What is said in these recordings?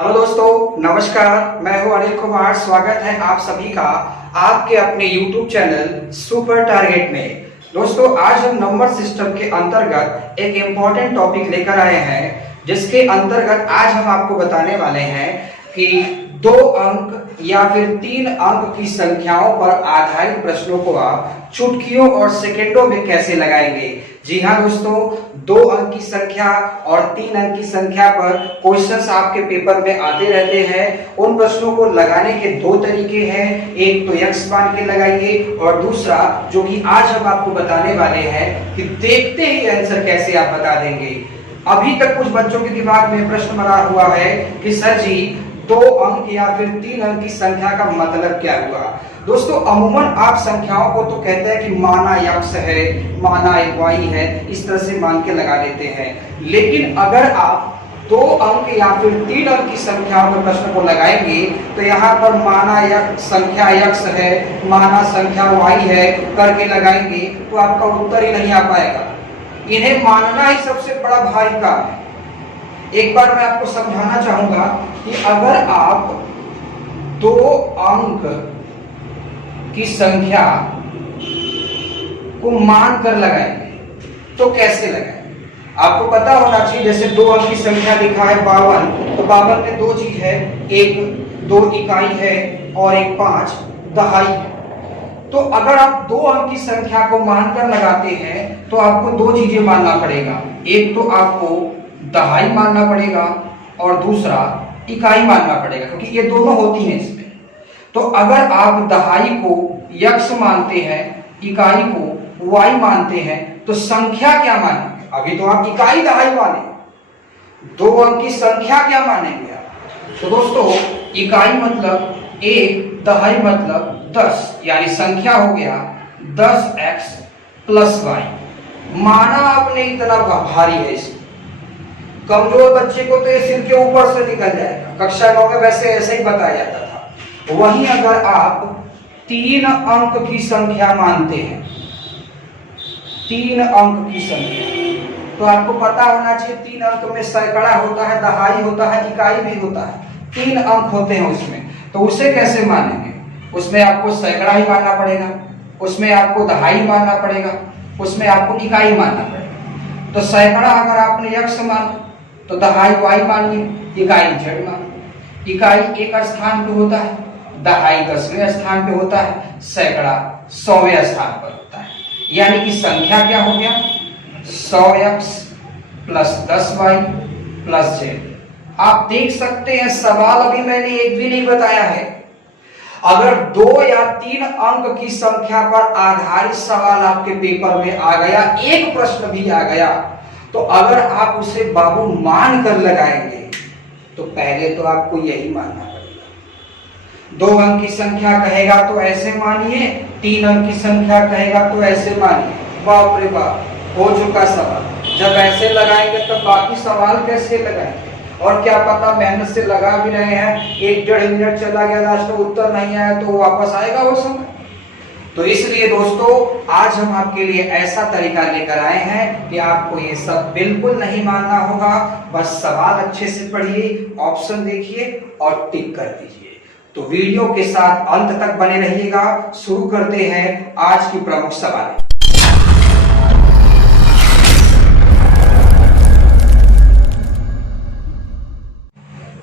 Hello दोस्तों, नमस्कार। मैं हूं अनिल कुमार। स्वागत है आप सभी का आपके अपने YouTube चैनल सुपर टारगेट में। दोस्तों, आज हम नंबर सिस्टम के अंतर्गत एक इम्पॉर्टेंट टॉपिक लेकर आए हैं, जिसके अंतर्गत आज हम आपको बताने वाले हैं कि 2 अंक या फिर 3 अंक की संख्याओं पर आधारित प्रश्नों को आप चुटकियों और सेकंडों में कैसे लगाएंगे। जी हाँ दोस्तों, 2 अंक की संख्या और 3 अंक की संख्या पर क्वेश्चंस आपके पेपर में आते रहते हैं। उन प्रश्नों को लगाने के 2 तरीके हैं, एक तो यक्स मान के लगाइए और दूसरा जो कि आज हम आपको बताने वाले हैं कि देखते ही आंसर कैसे आप बता देंगे। अभी तक कुछ बच्चों के दिमाग में प्रश्न बना हुआ है कि सर जी 2 अंक या फिर 3 अंक की संख्या का मतलब क्या हुआ। दोस्तों, अमूमन आप संख्याओं को तो कहते हैं कि माना यक्स है, माना वाई है, इस तरह से मान के लगा देते हैं। लेकिन अगर आप 2 अंक या फिर 3 अंक की संख्याओं में प्रश्न को लगाएंगे तो यहाँ पर माना संख्या यक्स है, माना संख्या वाई है करके लगाएंगे तो आपका उत्तर ही नहीं आ पाएगा। इन्हें मानना ही सबसे बड़ा भारी काम है। एक बार मैं आपको समझाना चाहूंगा कि अगर आप 2 अंक की संख्या को मानकर लगाएंगे तो कैसे लगाएंगे। आपको पता होना चाहिए, जैसे 2 अंक की संख्या लिखा है 52, तो 52 में 2 चीज है, एक 2 इकाई है और एक 5 दहाई है। तो अगर आप 2 अंक की संख्या को मानकर लगाते हैं तो आपको 2 चीजें मानना पड़ेगा। एक तो आपको दहाई मानना पड़ेगा और दूसरा इकाई मानना पड़ेगा, क्योंकि ये दोनों होती हैं इसमें। तो अगर आप दहाई को यक्स मानते हैं, इकाई को वाई मानते हैं, तो संख्या क्या मानेंगे। अभी तो आप इकाई दहाई माने, 2 अंक की संख्या क्या मानेंगे आप। तो दोस्तों, इकाई मतलब 1, दहाई मतलब 10, यानी संख्या हो गया 10x + y। माना आपने इतना भारी है इसमें, कमजोर बच्चे को तो ये सिर के ऊपर से निकल जाएगा। कक्षा 9 में वैसे ऐसे ही बताया जाता था। वहीं अगर आप 3 अंक की संख्या मानते हैं, 3 अंक की संख्या, तो आपको पता होना चाहिए 3 अंक में सैकड़ा होता है, दहाई होता है, इकाई भी होता है, 3 अंक होते हैं उसमें। तो उसे कैसे मानेंगे। उसमें आपको सैकड़ा ही मानना पड़ेगा, उसमें आपको दहाई मानना पड़ेगा, उसमें आपको इकाई मानना पड़ेगा। तो सैकड़ा अगर आपने यक्स माना तो दहाई वाई मान ली, इकाई जेड मान ली। इकाई एक स्थान पे होता है, दहाई 10वें स्थान पे होता है, सैकड़ा 100वें स्थान पर होता है। यानी कि संख्या क्या हो गया, 100x + 10y + z। आप देख सकते हैं सवाल अभी मैंने एक भी नहीं बताया है। अगर 2 या 3 अंक की संख्या पर आधारित सवाल आपके पेपर में आ गया, एक प्रश्न भी आ गया, तो अगर आप उसे बाबू मान कर लगाएंगे तो पहले तो आपको यही मानना पड़ेगा। 2 अंक की संख्या कहेगा तो ऐसे मानिए, 3 अंक की संख्या कहेगा तो ऐसे मानिए। बाप रे बाप, हो चुका सवाल। जब ऐसे लगाएंगे तो बाकी सवाल कैसे लगाएंगे। और क्या पता मेहनत से लगा भी रहे हैं, 1-1.5 मिनट चला गया, लास्ट में उत्तर नहीं आया तो वापस आएगा वो समय। तो इसलिए दोस्तों, आज हम आपके लिए ऐसा तरीका लेकर आए हैं कि आपको ये सब बिल्कुल नहीं मानना होगा। बस सवाल अच्छे से पढ़िए, ऑप्शन देखिए और टिक कर दीजिए। तो वीडियो के साथ अंत तक बने रहिएगा। शुरू करते हैं आज की प्रमुख सवाल।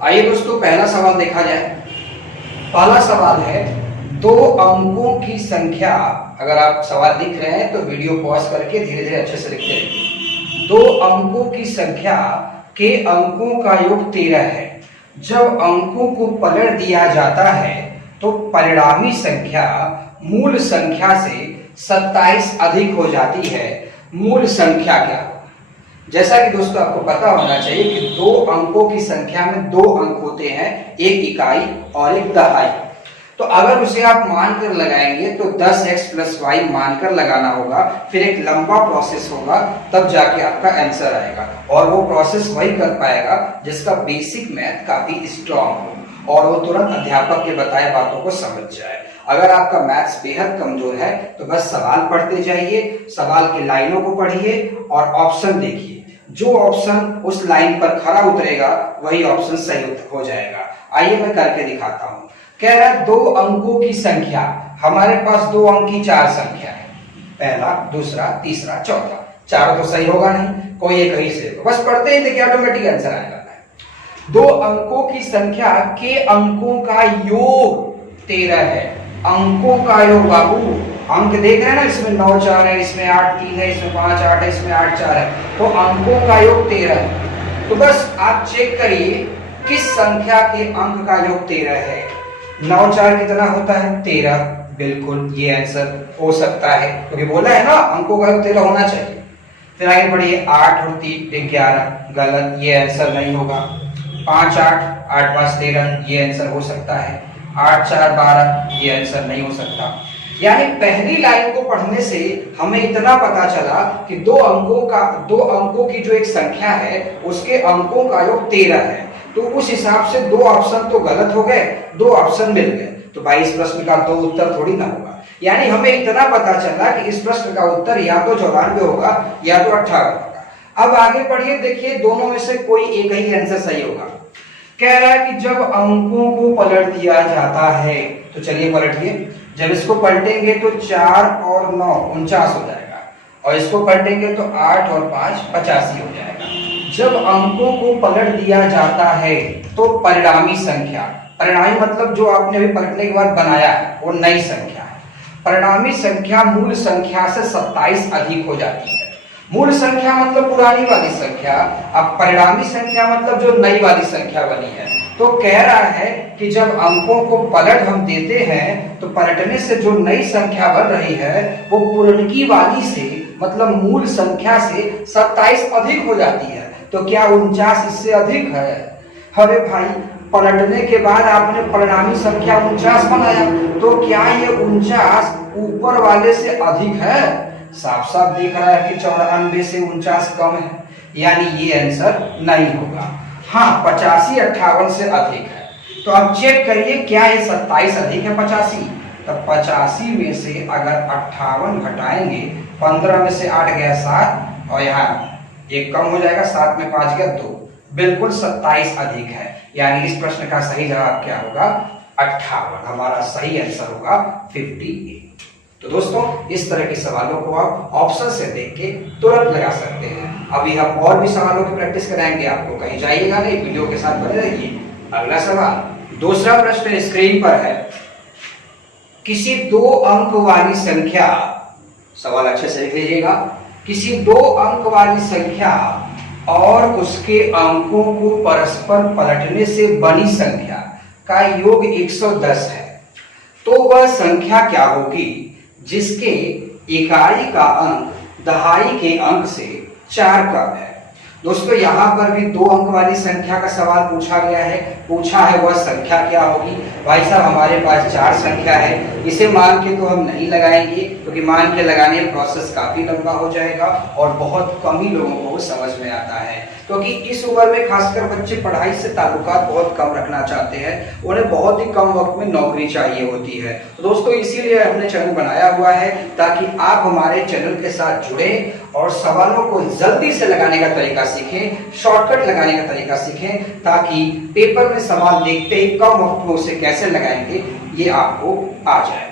आइए दोस्तों, पहला सवाल देखा जाए। पहला सवाल है, 2 अंकों की संख्या। अगर आप सवाल लिख रहे हैं तो वीडियो पॉज करके धीरे धीरे अच्छे से लिखते रहिए। 2 अंकों की संख्या के अंकों का योग 13 है। जब अंकों को पलट दिया जाता है तो परिणामी संख्या मूल संख्या से 27 अधिक हो जाती है। मूल संख्या क्या। जैसा कि दोस्तों आपको पता होना चाहिए कि 2 अंकों की संख्या में 2 अंक होते हैं, एक इकाई और एक दहाई। तो अगर उसे आप मानकर लगाएंगे तो 10x + y मानकर लगाना होगा, फिर एक लंबा प्रोसेस होगा, तब जाके आपका आंसर आएगा। और वो प्रोसेस वही कर पाएगा जिसका बेसिक मैथ काफी स्ट्रांग हो और वो तुरंत अध्यापक के बताए बातों को समझ जाए। अगर आपका मैथ्स बेहद कमजोर है तो बस सवाल पढ़ते जाइए, सवाल की लाइनों को पढ़िए और ऑप्शन देखिए। जो ऑप्शन उस लाइन पर खरा उतरेगा वही ऑप्शन सही हो जाएगा। आइए मैं करके दिखाता हूं। कह रहा है 2 अंकों की संख्या, हमारे पास 2 अंक की 4 संख्या है, पहला, दूसरा, तीसरा, चौथा। चारों तो सही होगा नहीं, कोई एक ही से, बस पढ़ते ही देखिए ऑटोमेटिक आंसर आ जाता है। 2 अंकों की संख्या के अंकों का योग 13 है। अंकों का योग बाबू, अंक देख रहे हैं ना, इसमें 9 4 है, इसमें 8 3 है, इसमें 5 8 है, इसमें 8 4 है, तो अंकों का योग 13 है। तो बस आप चेक करिए किस संख्या के अंक का योग 13 है। 9 4 कितना होता है? 13। बिल्कुल ये आंसर हो सकता है, क्योंकि बोला है ना अंकों का योग 13 होना चाहिए। फिर आगे बढ़िए, 8 और 3 11, गलत, ये आंसर नहीं होगा। 5 8 8 5 13, ये आंसर हो सकता है। 8 4 12, ये आंसर नहीं हो सकता। यानी पहली लाइन को पढ़ने से हमें इतना पता चला कि 2 अंकों की जो एक संख्या है उसके अंकों का योग 13 है। तो उस हिसाब से 2 ऑप्शन तो गलत हो गए, 2 ऑप्शन मिल गए। तो भाई इस प्रश्न का 2 उत्तर थोड़ी ना होगा। यानी हमें इतना पता चला कि इस प्रश्न का उत्तर या तो 94 होगा या तो 58 होगा। अब आगे बढ़िए, देखिए दोनों में से कोई एक ही आंसर सही होगा। कह रहा है कि जब अंकों को पलट दिया जाता है, तो चलिए पलटिए। जब इसको पलटेंगे तो 4 और 9 49 हो जाएगा, और इसको पलटेंगे तो 8 और 5 85 हो जाएगा। जब अंकों को पलट दिया जाता है तो परिणामी संख्या, परिणामी मतलब जो आपने अभी पलटने के बाद बनाया है वो नई संख्या है। परिणामी संख्या मूल संख्या से 27 अधिक हो जाती है। मूल संख्या मतलब पुरानी वाली संख्या, अब परिणामी संख्या मतलब जो नई वाली संख्या बनी है। तो कह रहा है कि जब अंकों को पलट हम देते हैं तो पलटने से जो नई संख्या बन रही है वो पुरनकी वाली से मतलब मूल संख्या से 27 अधिक हो जाती है। तो क्या 49 इससे अधिक है? अरे भाई, पलटने के बाद आपने परिणामी संख्या 49 बनाया, तो क्या ये 49 ऊपर वाले से अधिक है? साफ साफ दिख रहा है कि 94 से 49 कम है, यानी ये आंसर नहीं होगा। हाँ, 85 58 से अधिक है। तो अब चेक करिए क्या ये 27 अधिक है 85? तो 85 में से अगर 58 घटाएंगे, 15 में से 8 गया 7, और यहाँ एक कम हो जाएगा, 7 में 5 गया 2, बिल्कुल 27 अधिक है। यानी इस प्रश्न का सही जवाब क्या होगा? 58। हमारा सही आंसर होगा 58। तो दोस्तों, इस तरह के सवालों को आप ऑप्शन से देख के तुरंत लगा सकते हैं। अभी हम और भी सवालों की प्रैक्टिस कराएंगे, आपको कहीं जाइएगा नहीं, वीडियो के साथ बने रहिए। अगला सवाल, दूसरा प्रश्न स्क्रीन पर है। किसी 2 अंक वाली संख्या, सवाल अच्छे से लिख लीजिएगा, किसी 2 अंक वाली संख्या और उसके अंकों को परस्पर पलटने से बनी संख्या का योग 110 है, तो वह संख्या क्या होगी जिसके इकाई का अंक दहाई के अंक से 4 कम है? दोस्तों, यहाँ पर भी 2 अंक वाली संख्या का सवाल पूछा गया है। पूछा है वह संख्या क्या होगी। भाई साहब, हमारे पास 4 संख्या है, इसे मान के तो हम नहीं लगाएंगे, क्योंकि मान के लगाने का प्रोसेस काफी लंबा हो जाएगा और बहुत कम ही लोगों को समझ में आता है, क्योंकि इस उम्र में खासकर बच्चे पढ़ाई से ताल्लुकात बहुत कम रखना चाहते हैं, उन्हें बहुत ही कम वक्त में नौकरी चाहिए होती है। तो दोस्तों, इसीलिए हमने चैनल बनाया हुआ है ताकि आप हमारे चैनल के साथ जुड़े और सवालों को जल्दी से लगाने का तरीका सीखें, शॉर्टकट लगाने का तरीका सीखें, ताकि पेपर में सवाल देखते ही कम वक्त में उसे कैसे लगाएंगे ये आपको आ जाए।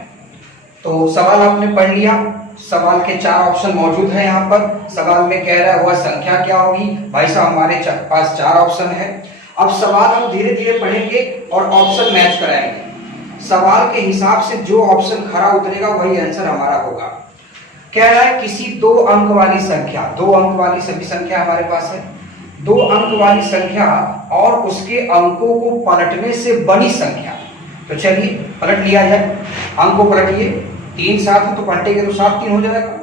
तो सवाल आपने पढ़ लिया। सवाल के 4 ऑप्शन मौजूद हैं यहाँ पर। सवाल में कह रहा है वह संख्या क्या होगी। भाई साहब, हमारे पास 4 ऑप्शन है। अब सवाल हम धीरे धीरे पढ़ेंगे और ऑप्शन मैच कराएंगे। सवाल के हिसाब से जो ऑप्शन खरा उतरेगा वही आंसर हमारा होगा। कह रहा है किसी 2 अंक वाली संख्या, 2 अंक वाली सभी संख्या हमारे पास है, 2 अंक वाली संख्या और उसके अंकों को पलटने से बनी संख्या। तो चलिए पलट लिया जाए। अंक को पलटिए, 3 7 तो पलटेंगे तो 7 3 हो जाएगा,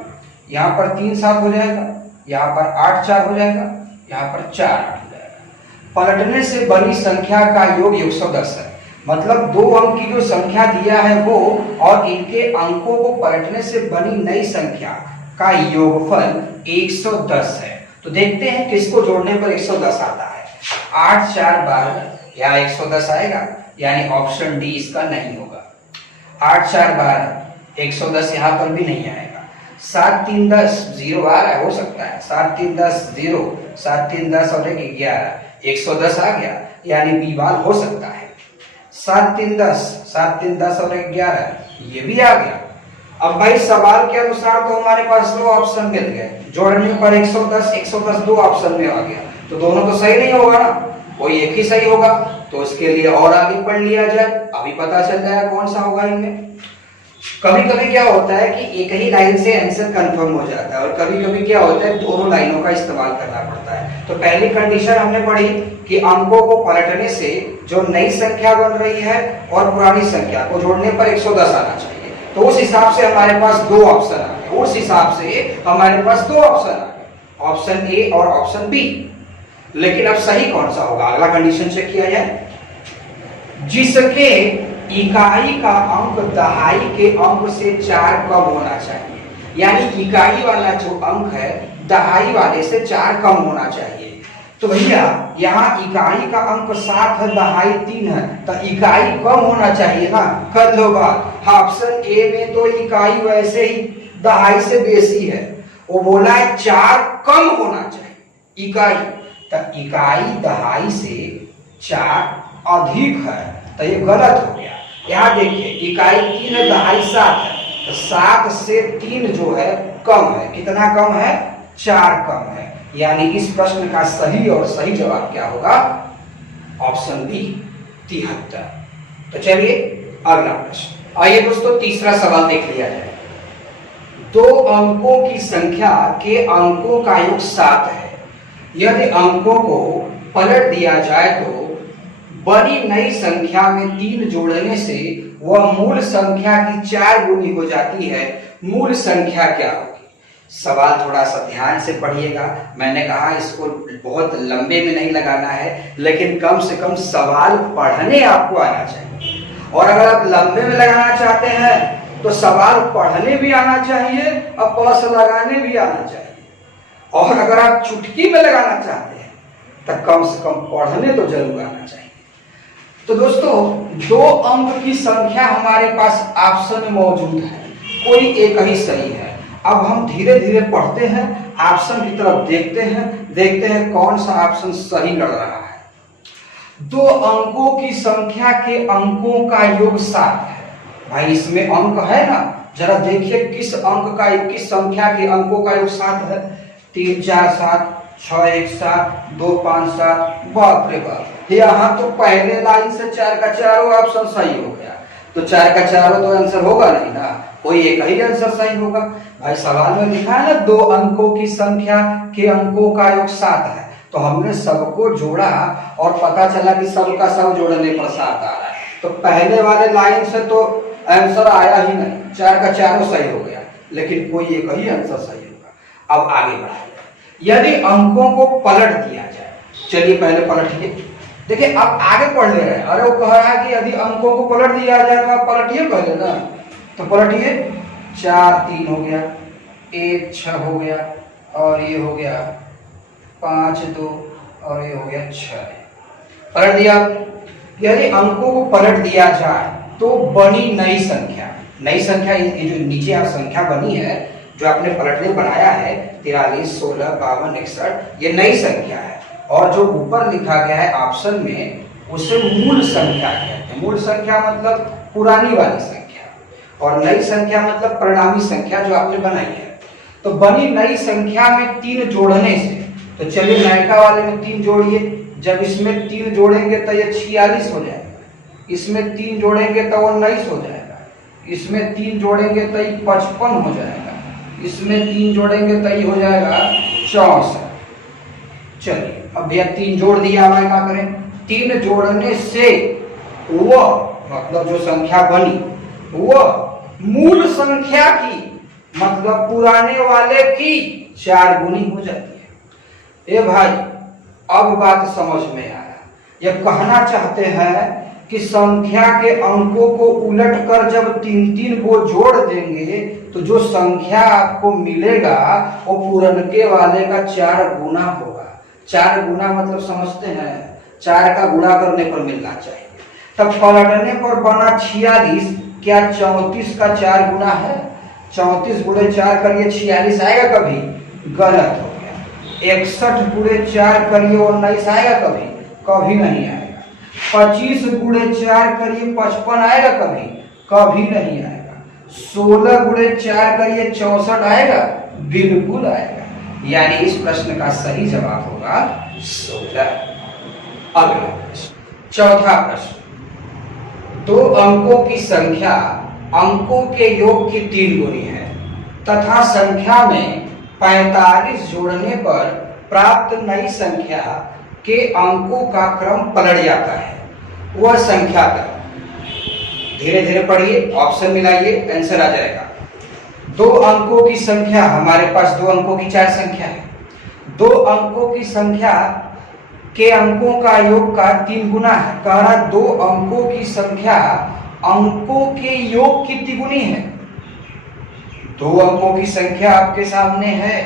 यहाँ पर 3 7 हो जाएगा, यहाँ पर 8 4 हो जाएगा, यहाँ पर 4 8 हो जाएगा। पलटने से बनी संख्या का योग 110 है, मतलब 2 अंक की जो संख्या दिया है वो और इनके अंकों को पलटने से बनी नई संख्या का योगफल 110 है। तो देखते हैं किसको जोड़ने पर 110 आता है। 8 4 12, यहाँ 110 आएगा, यानी ऑप्शन डी इसका नहीं होगा। 8 4 12, 110 यहाँ पर भी नहीं आएगा। 7 3 10 0 आ रहा है, हो सकता है 7 3 10 0, 7 3 10 और 1 11, 110 आ गया, यानी बी वाल हो सकता है। 7 3 10, 7 3 10 और 1 11, ये भी आ गया। अब भाई सवाल के अनुसार तो हमारे पास दो ऑप्शन मिल गए, जोड़ने पर 110 110 दो ऑप्शन में आ गया, तो दोनों तो सही नहीं होगा ना, कोई एक ही सही होगा। तो इसके लिए और आगे पढ़ लिया जाए, अभी पता चल जाएगा कौन सा होगा इनमें। कभी कभी क्या होता है कि एक ही लाइन से आंसर कंफर्म हो जाता है, और कभी कभी क्या होता है दोनों लाइनों का इस्तेमाल करना पड़ता है। तो पहली कंडीशन हमने पढ़ी कि अंकों को पलटने से जो नई संख्या बन रही है और पुरानी संख्या को जोड़ने पर 110 आना चाहिए। तो उस हिसाब से हमारे पास दो ऑप्शन आ गए, उस हिसाब से हमारे पास दो ऑप्शन आ गए, ऑप्शन ए और ऑप्शन बी। लेकिन अब सही कौन सा होगा, अगला कंडीशन चेक किया जाए। जिसके इकाई का अंक दहाई के अंक से 4 कम होना चाहिए, यानी इकाई वाला जो अंक है दहाई वाले से 4 कम होना चाहिए। तो भैया यहाँ इकाई का अंक 7 है, दहाई 3 है, तो इकाई कम होना चाहिए ना। कर लो बात, ऑप्शन ए में तो इकाई वैसे ही दहाई से बेसी है, वो बोला है 4 कम होना चाहिए इकाई, तो इकाई दहाई से 4 अधिक है, तो ये गलत हो गया। यहाँ देखिए इकाई 3 है, दहाई 7 है, तो 7 से 3 जो है कम है, कितना कम है, 4 कम है, यानी इस प्रश्न का सही और सही जवाब क्या होगा, ऑप्शन बी 73। तो चलिए अगला प्रश्न, आइए दोस्तों तीसरा सवाल देख लिया जाए। दो अंकों की संख्या के अंकों का योग 7 है, यदि अंकों को पलट दिया जाए तो बड़ी नई संख्या में 3 जोड़ने से वह मूल संख्या की 4 गुनी हो जाती है, मूल संख्या क्या होगी। सवाल थोड़ा सा ध्यान से पढ़िएगा, मैंने कहा इसको बहुत लंबे में नहीं लगाना है, लेकिन कम से कम सवाल पढ़ने आपको आना चाहिए। और अगर आप लंबे में लगाना चाहते हैं तो सवाल पढ़ने भी आना चाहिए और पॉज लगाने भी आना चाहिए, और अगर आप चुटकी में लगाना चाहते हैं तो कम से कम पढ़ने तो जरूर आना चाहिए। तो दोस्तों दो अंक की संख्या हमारे पास ऑप्शन में मौजूद है, कोई एक ही सही है। अब हम धीरे धीरे पढ़ते हैं, ऑप्शन की तरफ देखते हैं कौन सा ऑप्शन सही लग रहा है। दो अंकों की संख्या के अंकों का योग 7 है। भाई इसमें अंक है ना, जरा देखिए किस अंक का, किस संख्या के अंकों का योग 7 है। 3 4 7, 6 1 7, 2 5 7, बाप रे बाप, यहाँ तो पहले लाइन से 4 का चारों ऑप्शन सही हो गया, तो 4 का चारों तो आंसर होगा नहीं ना, कोई एक ही आंसर सही होगा। भाई सवाल में लिखा है ना दो अंकों की संख्या के अंकों का योग 7 है, तो हमने सबको जोड़ा और पता चला कि सब का सब जोड़ने पर 7 आ रहा है, तो पहले वाले लाइन से तो आंसर आया ही नहीं, 4 का चारों सही हो गया, लेकिन कोई एक ही आंसर सही होगा। अब आगे बढ़ाइए, यदि अंकों को पलट दिया जाए, चलिए पहले पलटिए, देखिए आप आगे पढ़ ले रहे हैं। अरे वो कह रहा है कि यदि अंकों को पलट दिया जाए तो आप पलटिए पहले ना, तो पलटिए। 4 3 हो गया, 1 6 हो गया, और ये हो गया 5 2, और ये हो गया 6। पलट दिया। यदि अंकों को पलट दिया जाए तो बनी नई संख्या, नई संख्या ये जो नीचे आप संख्या बनी है जो आपने पलटने बनाया है 43 16 52 61, ये नई संख्या है, और जो ऊपर लिखा गया है ऑप्शन में उसे मूल संख्या कहते हैं। मूल संख्या मतलब पुरानी वाली संख्या, और नई संख्या मतलब परिणामी संख्या जो आपने बनाई है। तो बनी नई संख्या में 3 जोड़ने से, तो चलिए नयका वाले में 3 जोड़िए, जब इसमें 3 जोड़ेंगे तो ये 46 हो जाएगा, इसमें 3 जोड़ेंगे तो वो 19 हो जाएगा, इसमें 3 जोड़ेंगे तो ये 55 हो जाएगा, इसमें 3 जोड़ेंगे तो ये हो जाएगा 64। चलिए अब भैया 3 जोड़ दिया, हमें क्या करें, 3 जोड़ने से वह मतलब जो संख्या बनी वह मूल संख्या की मतलब पुराने वाले की 4 गुनी हो जाती है। ए भाई अब बात समझ में आया, ये कहना चाहते हैं कि संख्या के अंकों को उलट कर जब 3 को जोड़ देंगे तो जो संख्या आपको मिलेगा वो पुरनके वाले का 4 गुना होगा। 4 गुना मतलब समझते हैं, 4 का गुणा करने पर मिलना चाहिए। तब पलटने पर बना 46, क्या 34 का 4 गुना है? 34 गुणे 4 करिए 46 आएगा कभी? गलत हो गया। 61 गुणे 4 करिए 19 आएगा कभी? कभी नहीं आएगा। 25 गुणे 4 करिए 55 आएगा कभी? कभी नहीं आएगा। 16 गुणे 4 करिए 64 आएगा? बिल्कुल आएगा। यानी इस प्रश्न का सही जवाब होगा 16। अगला प्रश्न, चौथा प्रश्न, 2 अंकों की संख्या अंकों के योग की 3 गुनी है तथा संख्या में 45 जोड़ने पर प्राप्त नई संख्या के अंकों का क्रम पलट जाता है, वह संख्या क्या? धीरे धीरे पढ़िए, ऑप्शन मिलाइए, आंसर आ जाएगा। 2 अंकों की संख्या, हमारे पास 2 अंकों की 4 संख्या है। 2 अंकों की संख्या के अंकों का योग का 3 गुना है। कह रहा 2 अंकों की संख्या अंकों के योग की तिगुनी है। 2 अंकों की संख्या आपके सामने है।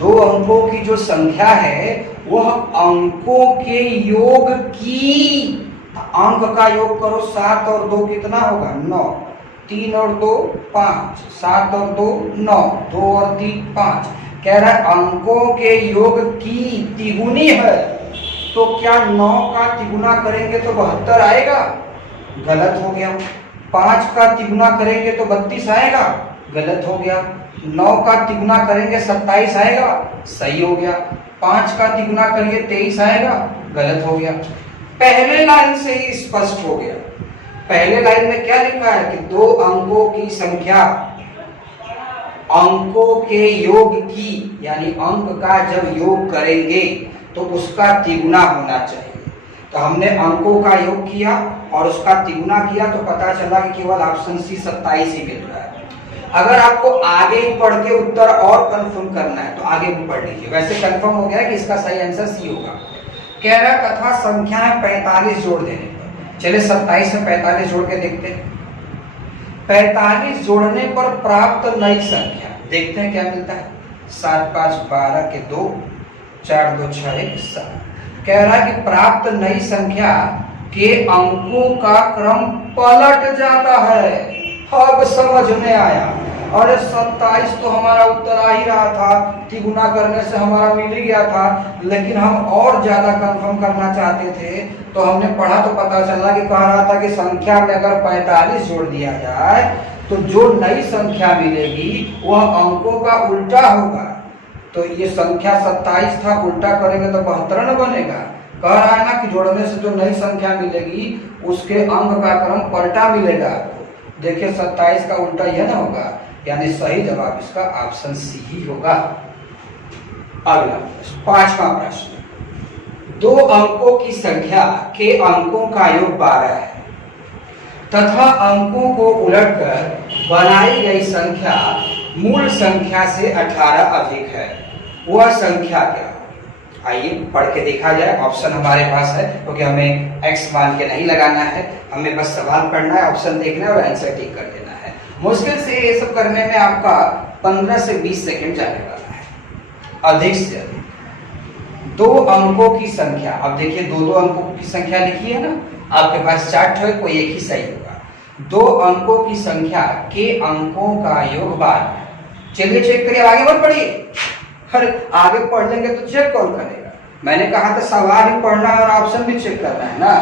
2 अंकों की जो संख्या है वह अंकों के योग की, अंक का योग करो, 7 और 2 कितना होगा? 9, 3 और 2 5, 7 और 2 9, 2 और 3 5। कह रहा है अंकों के योग की तिगुनी है, तो क्या 9 का तिगुना करेंगे तो 72 आएगा? गलत हो गया। 5 का तिगुना करेंगे तो 32 आएगा? गलत हो गया। 9 का तिगुना करेंगे 27 आएगा? सही हो गया। 5 का तिगुना करिए 23 आएगा? गलत हो गया। पहले लाइन से ही स्पष्ट हो गया। पहले लाइन में क्या लिखा है कि 2 अंकों की संख्या अंकों के योग की, यानी अंक का जब योग करेंगे तो उसका तिगुना होना चाहिए। तो हमने अंकों का योग किया और उसका तिगुना किया तो पता चला कि केवल ऑप्शन सी 27 ही मिल रहा है। अगर आपको आगे पढ़ के उत्तर और कंफर्म करना है तो आगे भी पढ़ लीजिए। वैसे कंफर्म हो गया कि इसका सही आंसर सी होगा। कह रहा तथा संख्याएं 45 जोड़ देने पर, चलिए 27 में 45 जोड़ के देखते हैं। 45 जोड़ने पर प्राप्त नई संख्या देखते हैं क्या मिलता है। 7 5 12 के 2, 4 2 6 1 7। कह रहा है कि प्राप्त नई संख्या के अंकों का क्रम पलट जाता है। अब समझ में आया। अरे 27 तो हमारा उत्तर आ ही रहा था, तिगुना करने से हमारा मिल ही गया था, लेकिन हम और ज्यादा कंफर्म करना चाहते थे तो हमने पढ़ा तो पता चला कि कह रहा था कि संख्या में अगर 45 जोड़ दिया जाए तो जो नई संख्या मिलेगी वह अंकों का उल्टा होगा। तो ये संख्या 27 था, उल्टा करेंगे तो 72 न बनेगा। कह रहा है ना कि जोड़ने से जो नई संख्या मिलेगी उसके अंक का क्रम पलटा मिलेगा आपको। देखिए 27 का उल्टा यह ना होगा, यानी सही जवाब इसका ऑप्शन सी ही होगा। अगला प्रश्न, 5वां प्रश्न, 2 अंकों की संख्या के अंकों का योग 12 है तथा अंकों को उलटकर बनाई गई संख्या मूल संख्या से 18 अधिक है, वह संख्या क्या? आइए पढ़ के देखा जाए। ऑप्शन हमारे पास है क्योंकि हमें एक्स मान के नहीं लगाना है, हमें बस सवाल पढ़ना है, ऑप्शन देखना है और आंसर टिक कर देना है। मुश्किल से ये सब करने में आपका 15 से 20 सेकंड जाने वाला है, अधिक से अधिक। 2 अंकों की संख्या, अब देखिए 2 अंकों की संख्या लिखी है ना, आपके पास चार्ट है, कोई एक ही सही होगा। 2 अंकों की संख्या के अंकों का योग 12 है। चलिए चेक करिए, आगे मत पढ़िए। अरे आगे पढ़ लेंगे तो चेक कौन करेगा? मैंने कहा था सवाल ही पढ़ना है और ऑप्शन भी चेक करना है ना।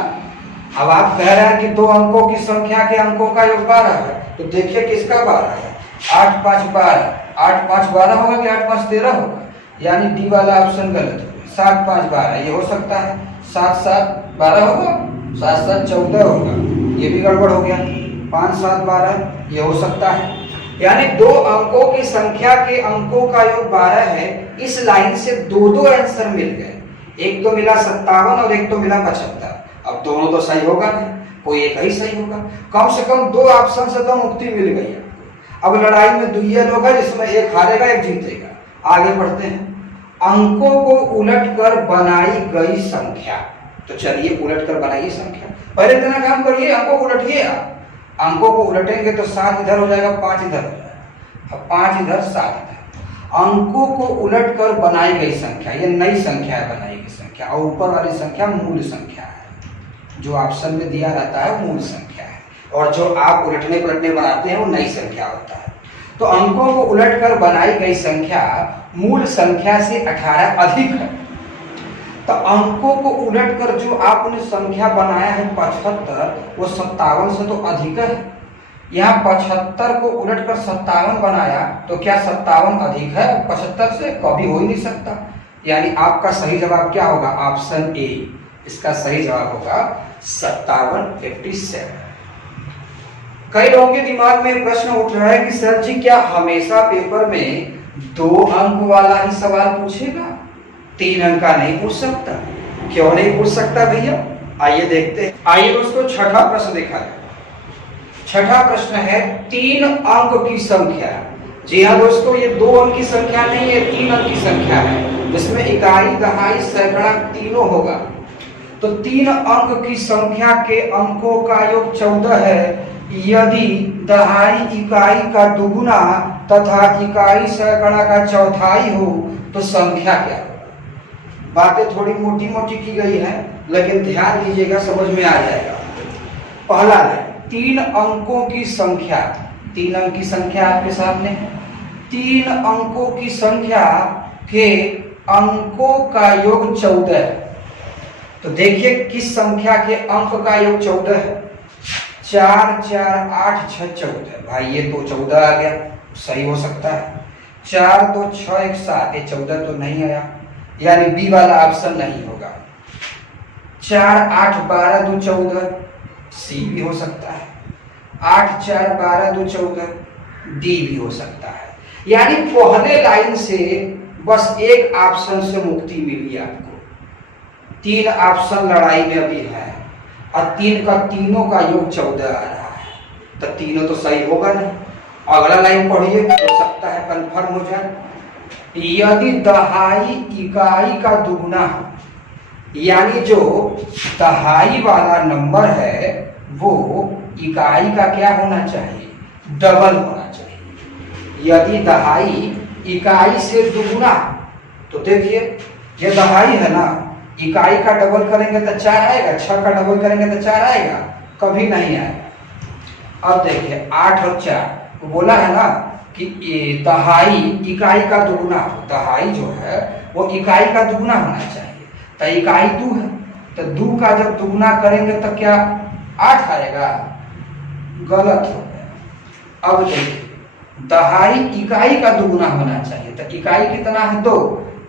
अब आप कह रहे हैं कि 2 अंकों की संख्या के अंकों का योग 12 है, तो देखिए किसका 12 है। 8 5 12, 8 5 12 होगा कि 8 5 13 होगा, यानी डी वाला ऑप्शन गलत है। 7 5 12 ये हो सकता है, 7 7 12 होगा, 7 7 14 होगा, ये भी गड़बड़ हो गया। 5 7 12 ये हो सकता है, यानी 2 अंकों की संख्या के अंकों का योग 12 है। इस लाइन से 2 आंसर मिल गए, एक तो मिला 57 और एक तो मिला 75। अब दोनों तो सही होगा नहीं, कोई एक ही सही होगा। कम से कम 2 ऑप्शन से तो मुक्ति मिल गई आपको। अब लड़ाई में 2 लोग हैं जिसमें एक हारेगा एक जीतेगा। आगे बढ़ते हैं। अंकों को उलटकर बनाई गई संख्या, तो चलिए उलटकर बनाइए संख्या। पहले इतना काम करिए, अंकों को उलटिए आप। अंकों को उलटेंगे तो 7 इधर हो जाएगा, 5 इधर हो जाएगा। अब 5 इधर 7 इधर। अंकों को उलटकर बनाई गई संख्या, ये नई संख्या है, बनाई गई संख्या, और ऊपर वाली संख्या मूल संख्या है। जो ऑप्शन में दिया रहता है मूल संख्या है, और जो आप उलटने पलटने बनाते हैं वो नई संख्या होता है। तो अंकों को उलटकर बनाई गई संख्या मूल संख्या से 18 अधिक है। तो अंकों को उलटकर जो आपने संख्या बनाया है 75, वो 57 से तो अधिक है। यहाँ 75 को उलटकर 57 बनाया तो क्या 57 अधिक है 75 से? कभी हो ही नहीं सकता। यानी आपका सही जवाब क्या होगा? ऑप्शन ए, इसका सही जवाब होगा 57। कई लोगों के दिमाग में प्रश्न उठ रहा है कि सर जी क्या हमेशा पेपर में 2 अंक वाला ही सवाल पूछेगा, 3 अंक का नहीं पूछ सकता? क्यों नहीं पूछ सकता भैया? आइए देखते हैं। आइए दोस्तों, छठा प्रश्न देखा जाए। छठा प्रश्न है 3 अंक की संख्या। जी हाँ दोस्तों, ये 2 अंक की संख्या नहीं है, 3 अंक की संख्या है, जिसमें इकाई, दहाई, सैकड़ा तीनों होगा। तो 3 अंक की संख्या के अंकों का योग 14 है यदि दहाई इकाई का दुगुना तथा इकाई सैकड़ा का चौथाई हो तो संख्या क्या होगा? बातें थोड़ी मोटी मोटी की गई है, लेकिन ध्यान दीजिएगा, समझ में आ जाएगा। पहला है 3 अंकों की संख्या। 3 अंक की संख्या आपके सामने है। 3 अंकों की संख्या के अंकों का योग 14 है। तो देखिए किस संख्या के अंक का योग 14 है? 4 4 8 6 14। भाई ये तो 14 आ गया, सही हो सकता है। 4 2 6 1 7, ये 14 तो नहीं आया, यानी बी वाला ऑप्शन नहीं होगा। 4 8 12 2 14, सी भी हो सकता है। 8 4 12 2 14, डी भी हो सकता है। यानी पहले लाइन से बस एक ऑप्शन से मुक्ति मिली आपको। 3 ऑप्शन लड़ाई में अभी है और 3 का तीनों का योग 14 आ रहा है, तो तीनों तो सही होगा नहीं। अगला लाइन पढ़िए, हो सकता है कंफर्म हो जाए। यदि दहाई इकाई का दुगुना हो, यानी जो दहाई वाला नंबर है वो इकाई का क्या होना चाहिए? डबल होना चाहिए। यदि दहाई इकाई से दुगुना, तो देखिए ये दहाई है ना, इकाई का डबल करेंगे तो 4 आएगा, 6 का डबल करेंगे तो 4 आएगा? कभी नहीं आएगा। अब देखिए 8 और 4 बोला है ना कि दहाई इकाई का दुगुना, दहाई जो है वो इकाई का दुगुना होना चाहिए। तो इकाई 2 है, तो 2 का जब दुगुना करेंगे तो क्या 8 आएगा? गलत हो गया। अब देखिए दहाई इकाई का दुगुना होना चाहिए, तो इकाई कितना है? 2,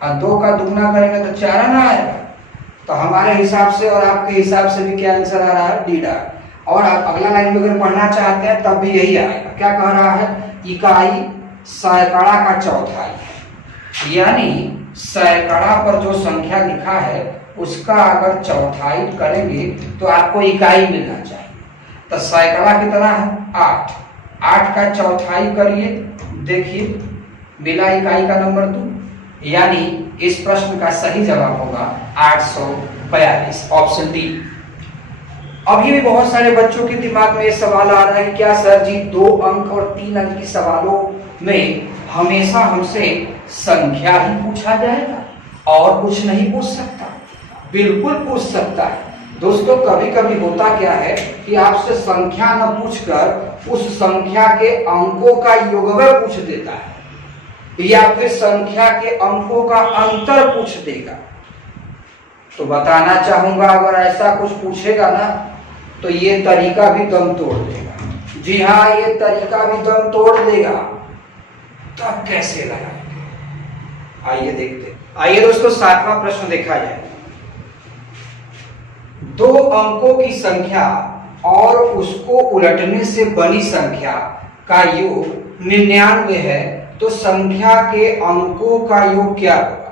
और 2 का दुगुना करेंगे तो 4 ना आएगा। तो हमारे हिसाब से और आपके हिसाब से भी क्या आंसर आ रहा है? डी। और आप अगला लाइन में अगर पढ़ना चाहते हैं तब भी यही आएगा। क्या कह रहा है? इकाई सैकड़ा का चौथाई, यानी सैकड़ा पर जो संख्या लिखा है उसका अगर चौथाई करेंगे तो आपको इकाई मिलना चाहिए। तो सैकड़ा कितना है? 8। 8 का चौथाई करिए, देखिए मिला इकाई का नंबर 2, यानी इस प्रश्न का सही जवाब होगा 842, ऑप्शन डी। अभी भी बहुत सारे बच्चों के दिमाग में ये सवाल आ रहा है कि क्या सर जी 2 अंक और 3 अंक के सवालों में हमेशा हमसे संख्या ही पूछा जाएगा और कुछ नहीं पूछ सकता? बिल्कुल पूछ सकता है दोस्तों। कभी कभी होता क्या है कि आपसे संख्या न पूछकर उस संख्या के अंकों का योगफल पूछ देता है या फिर संख्या के अंकों का अंतर पूछ देगा। तो बताना चाहूंगा अगर ऐसा कुछ पूछेगा ना तो ये तरीका भी दम तोड़ देगा। जी हाँ, ये तरीका भी दम तोड़ देगा। तब कैसे लगाएंगे? आइए देखते। आइए दोस्तों 7वां प्रश्न देखा जाए। 2 अंकों की संख्या और उसको उलटने से बनी संख्या का योग 99 है, तो संख्या के अंकों का योग क्या होगा?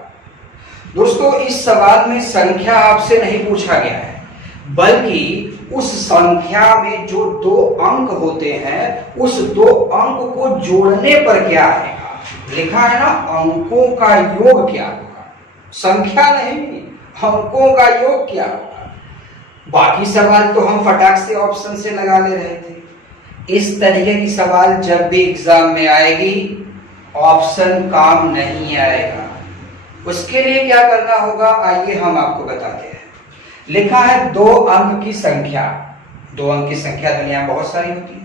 दोस्तों इस सवाल में संख्या आपसे नहीं पूछा गया है, बल्कि उस संख्या में जो 2 अंक होते हैं उस 2 अंक को जोड़ने पर क्या आएगा लिखा है ना, अंकों का योग क्या होगा। संख्या नहीं, अंकों का योग क्या होगा। बाकी सवाल तो हम फटाक से ऑप्शन से लगा ले रहे थे। इस तरीके की सवाल जब भी एग्जाम में आएगी ऑप्शन काम नहीं आएगा। उसके लिए क्या करना होगा आइए हम आपको बताते हैं। लिखा है 2 अंक की संख्या। 2 अंक की संख्या दुनिया में बहुत सारी होती है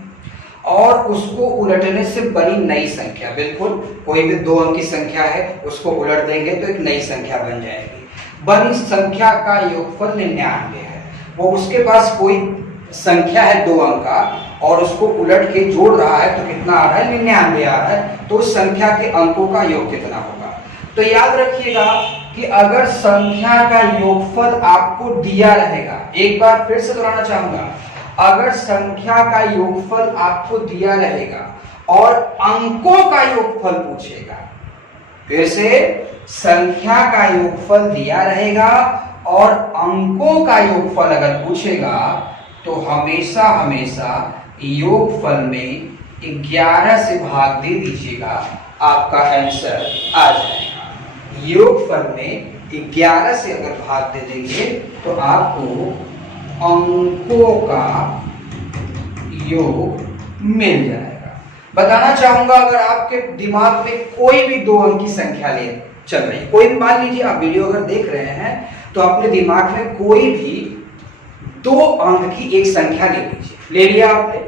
और उसको उलटने से बनी नई संख्या, बिल्कुल कोई भी 2 अंक की संख्या है उसको उलट देंगे तो एक नई संख्या बन जाएगी। बनी संख्या का योगफल 99 है। वो उसके पास कोई संख्या है 2 अंक का और उसको उलट के जोड़ रहा है तो कितना आ रहा है, 99 आ रहा है। तो उस संख्या के अंकों का योग कितना होगा? तो याद रखिएगा कि अगर संख्या का योगफल आपको दिया रहेगा, एक बार फिर से दोहराना चाहूंगा, अगर संख्या का योगफल आपको दिया रहेगा और अंकों का योगफल पूछेगा, फिर से संख्या का योगफल दिया रहेगा और अंकों का योगफल अगर पूछेगा तो हमेशा हमेशा योगफल में 11 से भाग दे दीजिएगा, आपका आंसर आ जाएगा। योगफल में 11 से अगर भाग दे देंगे तो आपको अंकों का योग मिल जाएगा। बताना चाहूंगा, अगर आपके दिमाग में कोई भी 2 अंक की संख्या ले चल रही है, कोई भी, मान लीजिए आप वीडियो अगर देख रहे हैं तो अपने दिमाग में कोई भी 2 अंक की एक संख्या ले लीजिए, ले लिया आपने,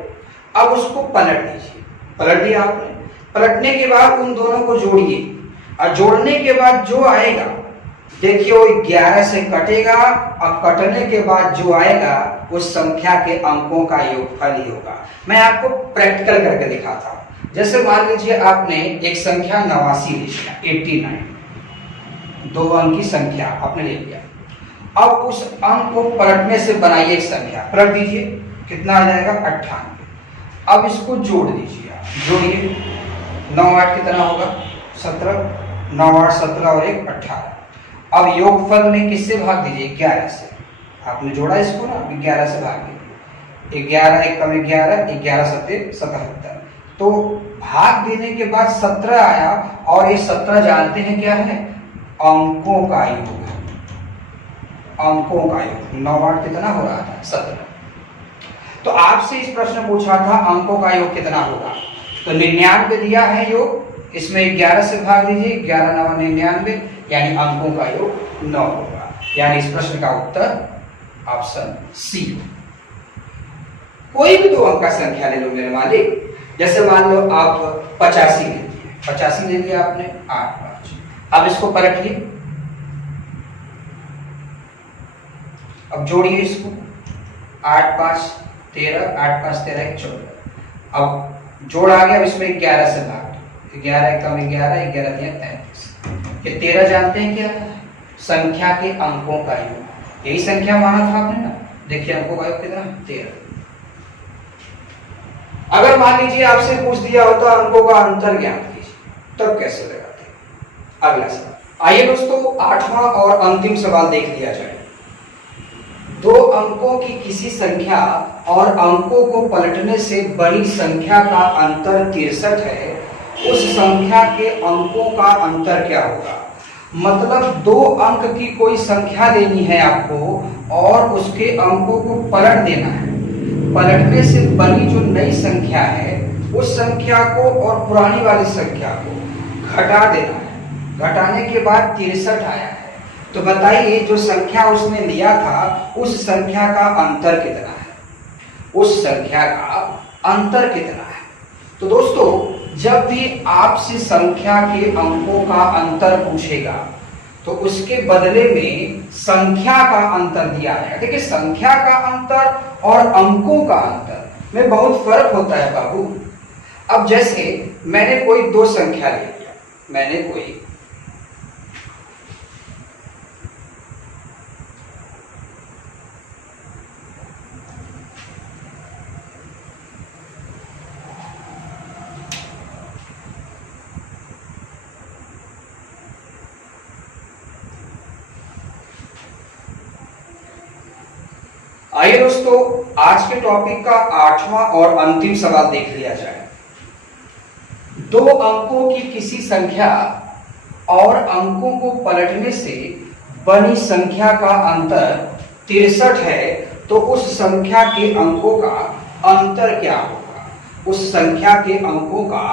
अब उसको पलट दीजिए, पलट दिया आपने, पलटने के बाद उन दोनों को जोड़िए और जोड़ने के बाद जो आएगा, देखिए वो 11 से कटेगा और कटने के बाद जो आएगा उस संख्या के अंकों का योगफल ही होगा। मैं आपको प्रैक्टिकल करके दिखाता हूं। जैसे मान लीजिए आपने एक संख्या 89 ले लिया, 89, 2 अंक की संख्या आपने ले लिया। अब उस अंक को पलटने से बनाइए एक संख्या, पलट दीजिए, कितना आ जाएगा, 98। अब इसको जोड़ दीजिए, जोड़िए, 9 8 कितना होगा, 17, 9 8 17 और 1 18। अब योगफल में किससे भाग दीजिए, 11 से। आपने जोड़ा इसको ना, 11 से भाग दीजिए, 11 1 कम 11, 11 7 77। तो भाग देने के बाद 17 आया और ये 17 जानते हैं क्या है, अंकों का योग है, अंकों का योग। 9 8 कितना हो रहा था, 17। तो आपसे इस प्रश्न पूछा था अंकों का योग कितना होगा, तो 99 दिया है योग, इसमें 11 से भाग दीजिए, 11 9 99, यानी अंकों का योग 9 होगा। यानी इस प्रश्न का उत्तर ऑप्शन सी। कोई भी 2 अंक का संख्या ले लो मेरे मालिक, जैसे मान लो आप 85 ले लिए, 85 ले लिया आपने, 8 5। अब इसको पलटिए, अब जोड़िए इसको, 8 5 13, 8 5 13 14। अब जोड़ आ गया, अब इसमें 11 से भाग, 11 कम 11, 11 दिया 33। ये 13 जानते हैं क्या, संख्या के अंकों का योग। यही संख्या माना था आपने ना, देखिए अंकों का योग कितना, 13। अगर मान लीजिए आपसे पूछ दिया होता अंकों का अंतर ज्ञात कीजिए, तब कैसे लगाते? अगला सवाल। आइए दोस्तों 8वां और अंतिम सवाल देख लिया जाए। 2 अंकों की किसी संख्या और अंकों को पलटने से बड़ी संख्या का अंतर 63 है, उस संख्या के अंकों का अंतर क्या होगा? मतलब 2 अंक की कोई संख्या लेनी है आपको और उसके अंकों को पलट देना है, पलटने से बनी जो नई संख्या है उस संख्या को और पुरानी वाली संख्या को घटा देना है। घटाने के बाद 63 आया है, तो बताइए जो संख्या उसने लिया था उस संख्या का अंतर कितना है, उस संख्या का अंतर कितना है। तो दोस्तों जब भी आपसे संख्या के अंकों का अंतर पूछेगा तो उसके बदले में संख्या का अंतर दिया है। देखिए संख्या का अंतर और अंकों का अंतर में बहुत फर्क होता है बाबू। अब जैसे मैंने कोई 2 संख्या ले लिया, मैंने कोई आइए दोस्तों आज के टॉपिक का 8वां और अंतिम सवाल देख लिया जाए। 2 अंकों की किसी संख्या और अंकों को पलटने से बनी संख्या का अंतर 63 है, तो उस संख्या के अंकों का अंतर क्या होगा? उस संख्या के अंकों का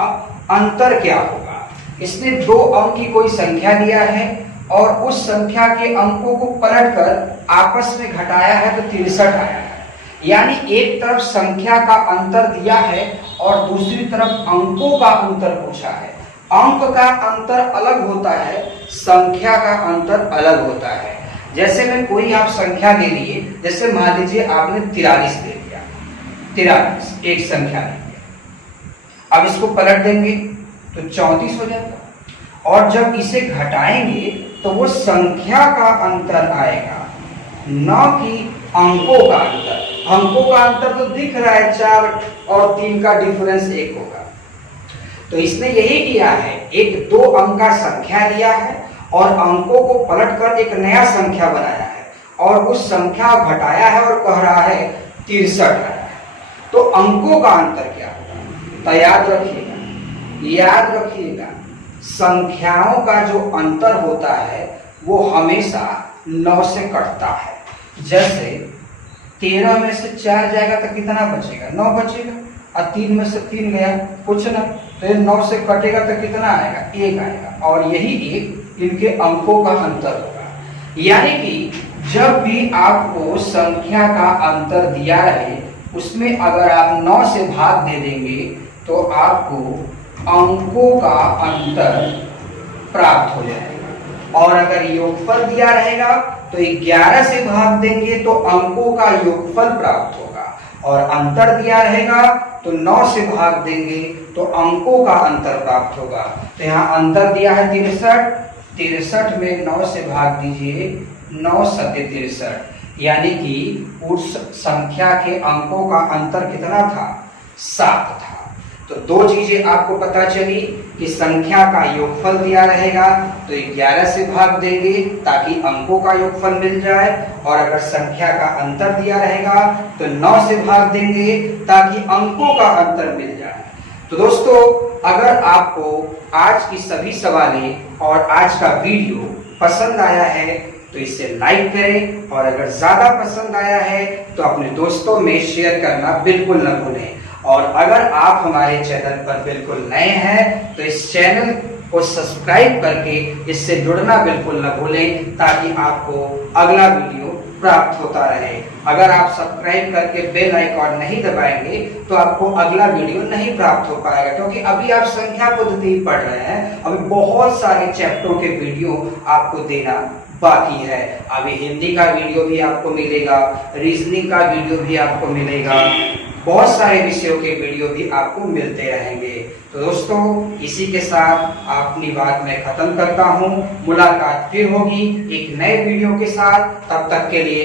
अंतर क्या होगा? इसने 2 अंक की कोई संख्या लिया है और उस संख्या के अंकों को पलटकर आपस में घटाया है तो 63 आया है। यानी एक तरफ संख्या का अंतर दिया है और दूसरी तरफ अंकों का अंतर पूछा है। अंक का अंतर अलग होता है, संख्या का अंतर अलग होता है। जैसे में कोई आप संख्या ले लिए, जैसे मान लीजिए आपने 43 ले लिया, 43 एक संख्या ले लिया। अब इसको पलट देंगे तो 34 हो जाता, और जब इसे घटाएंगे तो वो संख्या का अंतर आएगा, न कि अंकों का अंतर। अंकों का अंतर तो दिख रहा है, 4 और 3 का डिफरेंस 1 होगा। तो इसने यही किया है, एक 2 अंक का संख्या लिया है और अंकों को पलटकर एक नया संख्या बनाया है और उस संख्या घटाया है और कह रहा है 63 आया है। तो अंकों का अंतर क्या होगा? तो याद रखिएगा, संख्याओं का जो अंतर होता है वो हमेशा 9 से कटता है। जैसे 13 में से 4 जाएगा तो कितना बचेगा? 9 बचेगा, और 3 में से 3 गया कुछ ना, तो 9 से कटेगा तो कितना आएगा? 1 आएगा। और यही एक इनके अंकों का अंतर होगा। यानी कि जब भी आपको संख्या का अंतर दिया रहे, उसमें अगर आप 9 से भाग दे देंगे तो आपको अंकों का अंतर प्राप्त हो जाएगा। और अगर योगफल दिया रहेगा तो 11 से भाग देंगे तो अंकों का योगफल प्राप्त होगा, और अंतर दिया रहेगा तो 9 से भाग देंगे तो अंकों का अंतर प्राप्त होगा। तो यहाँ अंतर दिया है 63, 63 में 9 से भाग दीजिए, 9 सत्ते 63, यानी कि उस संख्या के अंकों का अंतर कितना था? 7 था। तो 2 चीजें आपको पता चली कि संख्या का योगफल दिया रहेगा तो 11 से भाग देंगे ताकि अंकों का योगफल मिल जाए, और अगर संख्या का अंतर दिया रहेगा तो 9 से भाग देंगे ताकि अंकों का अंतर मिल जाए। तो दोस्तों, अगर आपको आज की सभी सवालें और आज का वीडियो पसंद आया है तो इसे लाइक करें, और अगर ज्यादा पसंद आया है तो अपने दोस्तों में शेयर करना बिल्कुल न भूलें। और अगर आप हमारे चैनल पर बिल्कुल नए हैं तो इस चैनल को सब्सक्राइब करके इससे जुड़ना बिल्कुल न भूलें, ताकि आपको अगला वीडियो प्राप्त होता रहे। अगर आप सब्सक्राइब करके बेल आइकॉन नहीं दबाएंगे तो आपको अगला वीडियो नहीं प्राप्त हो पाएगा, क्योंकि अभी आप संख्या पद्धति पढ़ रहे हैं, अभी बहुत सारे चैप्टरों के वीडियो आपको देना बाकी है। अभी हिंदी का वीडियो भी आपको मिलेगा, रीजनिंग का वीडियो भी आपको मिलेगा, बहुत सारे विषयों के वीडियो भी आपको मिलते रहेंगे। तो दोस्तों, इसी के साथ अपनी बात मैं खत्म करता हूँ। मुलाकात फिर होगी एक नए वीडियो के साथ, तब तक के लिए